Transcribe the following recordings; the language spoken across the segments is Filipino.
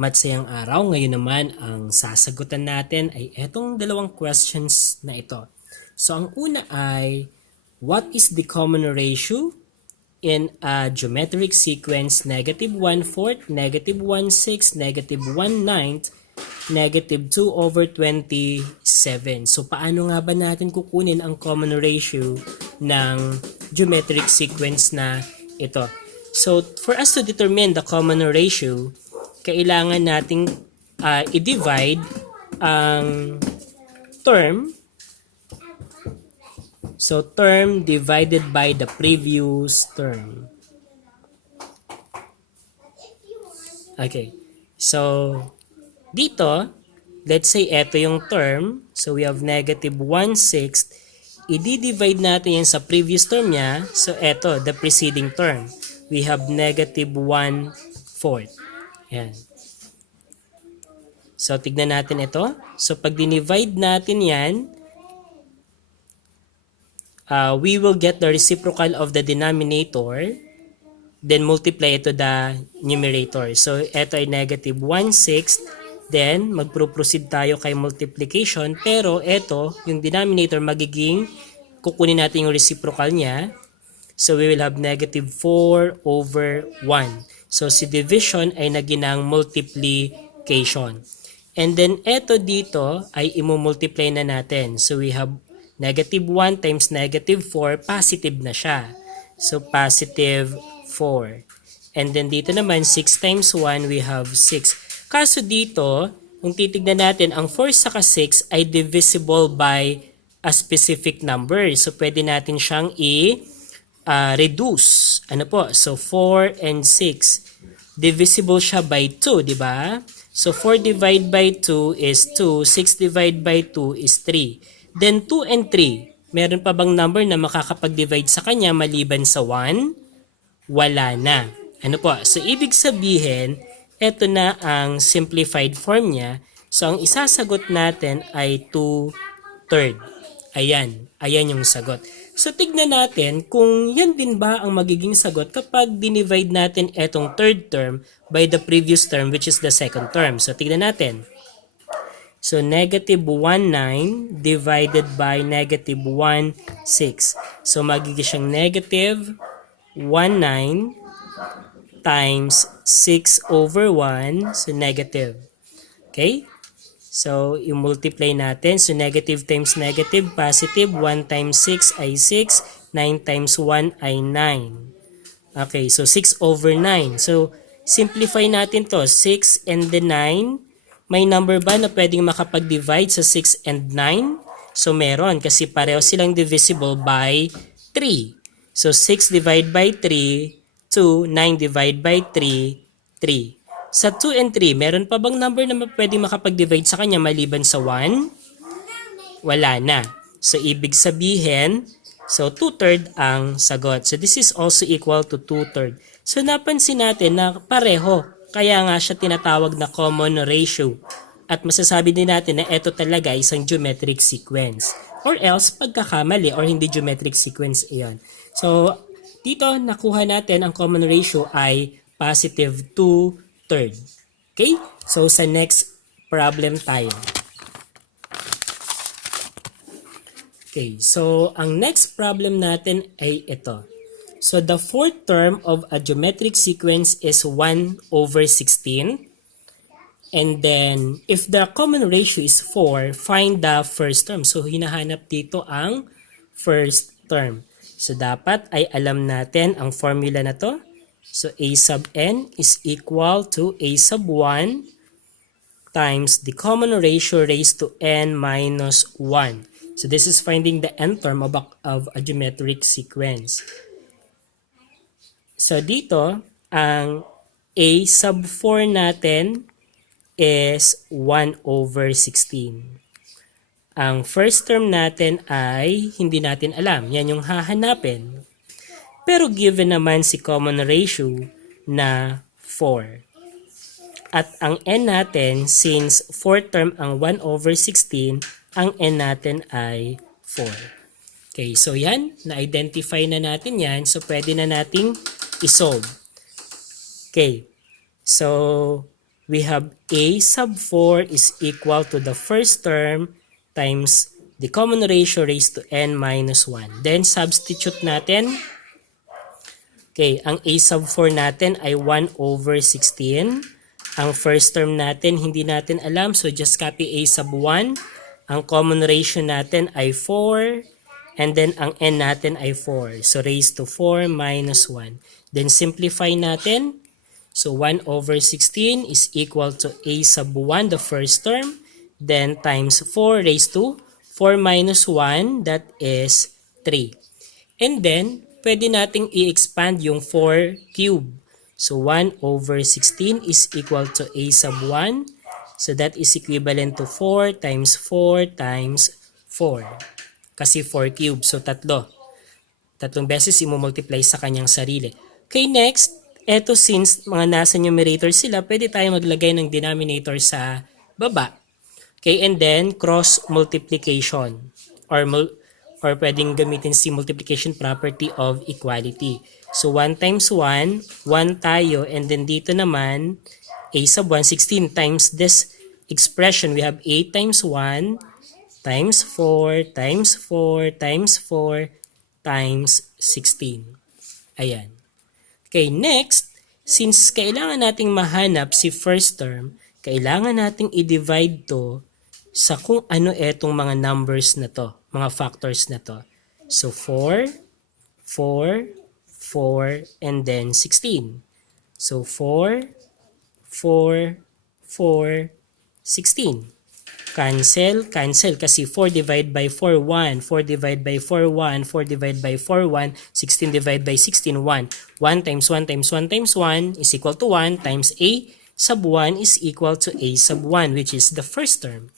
Matsayang araw, ngayon naman ang sasagutan natin ay etong dalawang questions na ito. So ang una ay, what is the common ratio in a geometric sequence negative 1/4, negative 1/6, negative 1/9, negative 2 over 27. So paano nga ba natin kukunin ang common ratio ng geometric sequence na ito? So for us to determine the common ratio, kailangan nating i-divide ang term. So term divided by the previous term. Okay. So dito, let's say ito yung term. So we have negative 1/6. I-divide natin yan sa previous term niya. So ito, the preceding term. We have negative 1/4. Yan. So, tignan natin ito. So, pag dinivide natin yan, we will get the reciprocal of the denominator, then multiply ito the numerator. So, ito ay negative 1/6. Then, magpro-proceed tayo kay multiplication. Pero, ito, yung denominator, kukunin natin yung reciprocal niya. So, we will have negative 4 over 1. So, si division ay naginang multiplication. And then, eto dito ay imumultiply na natin. So, we have negative 1 times negative 4, positive na siya. So, positive 4. And then, dito naman, 6 times 1, we have 6. Kaso dito, kung titignan natin, ang 4 saka 6 ay divisible by a specific number. So, pwede natin siyang reduce. Ano po? So, 4 and 6. Divisible siya by 2, di ba? So, 4 divided by 2 is 2. 6 divided by 2 is 3. Then, 2 and 3. Meron pa bang number na makakapag-divide sa kanya maliban sa 1? Wala na. Ano po? So, ibig sabihin, ito na ang simplified form niya. So, ang isasagot natin ay 2/3. Ayan. Ayan yung sagot. So, tignan natin kung yan din ba ang magiging sagot kapag dinivide natin etong third term by the previous term, which is the second term. So, tignan natin. So, negative 1/9 divided by negative 1/6. So, magiging siyang negative 1/9 times 6 over 1. So, negative. Okay? So, i-multiply natin. So, negative times negative, positive. 1 times 6 ay 6. 9 times 1 ay 9. Okay, so 6 over 9. So, simplify natin to. 6 and the 9. May number ba na pwedeng makapag-divide sa 6 and 9? So, meron kasi pareho silang divisible by 3. So, 6 divided by 3, 2. 9 divided by 3, 3. Sa 2 and 3, meron pa bang number na pwedeng makapag-divide sa kanya maliban sa 1? Wala na. So, ibig sabihin, so 2/3 ang sagot. So, this is also equal to 2/3. So, napansin natin na pareho. Kaya nga siya tinatawag na common ratio. At masasabi din natin na ito talaga isang geometric sequence. Or else, pagkakamali or hindi geometric sequence iyon. So, dito nakuha natin ang common ratio ay positive 2/3. Okay? So, sa next problem tayo. Okay, so ang next problem natin ay ito. So, the fourth term of a geometric sequence is 1/16. And then, if the common ratio is 4, find the first term. So, hinahanap dito ang first term. So, dapat ay alam natin ang formula na to. So, a sub n is equal to a sub 1 times the common ratio raised to n minus 1. So, this is finding the nth term of a geometric sequence. So, dito, ang a sub 4 natin is 1/16. Ang first term natin ay hindi natin alam. Yan yung hahanapin. Pero given naman si common ratio na 4. At ang n natin, since 4th term ang 1/16, ang n natin ay 4. Okay, so yan. Na-identify na natin yan. So, pwede na nating isolve. Okay, so we have a sub 4 is equal to the first term times the common ratio raised to n minus 1. Then substitute natin. Okay, ang a sub 4 natin ay 1 over 16. Ang first term natin, hindi natin alam. So just copy a sub 1. Ang common ratio natin ay 4. And then ang n natin ay 4. So raised to 4 minus 1. Then simplify natin. So 1 over 16 is equal to a sub 1, the first term. Then times 4 raised to 4 minus 1, that is 3. And then, pwede nating i-expand yung 4 cube. So 1 over 16 is equal to a sub 1. So that is equivalent to 4 times 4 times 4. Kasi 4 cube. So tatlong beses i-multiply sa kanyang sarili. Okay, next. Eto, since mga nasa numerator sila, pwede tayo maglagay ng denominator sa baba. Okay, and then cross multiplication or pwedeng gamitin si multiplication property of equality. So 1 times 1, 1 tayo, and then dito naman a sub 1, 16 times this expression. We have 8 times 1 times 4 times 4 times 4 times 16. Ayan. Okay, next, since kailangan nating mahanap si first term, kailangan nating i-divide to sa kung ano etong mga numbers na to, mga factors na to. So 4, 4, 4, and then 16. So 4, 4, 4, 16. Cancel, cancel kasi 4 divided by 4, 1. 4 divided by 4, 1. 4 divided by 4, 1. 16 divided by 16, 1. 1 times 1 times 1 times 1 is equal to 1 times a sub 1 is equal to a sub 1, which is the first term.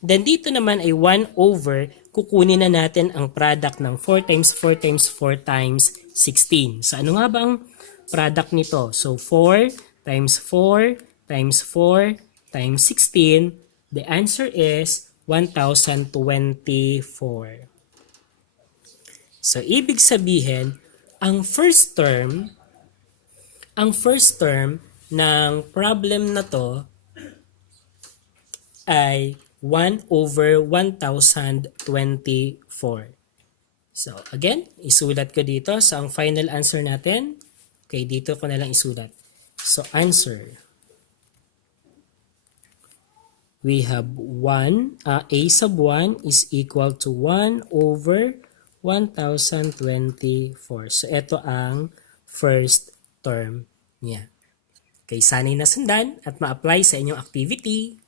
Then dito naman ay 1 over, kukunin na natin ang product ng 4 times 4 times 4 times 16. So ano nga ba ang product nito? So 4 times 4 times 4 times 16, the answer is 1,024. So ibig sabihin, ang first term ng problem na to ay 1 over 1,024. So, again, isulat ko dito. So, ang final answer natin, okay, dito ko na lang isulat. So, answer, we have 1, a sub 1 is equal to 1 over 1,024. So, ito ang first term niya. Okay, sana'y nasundan at ma-apply sa inyong activity.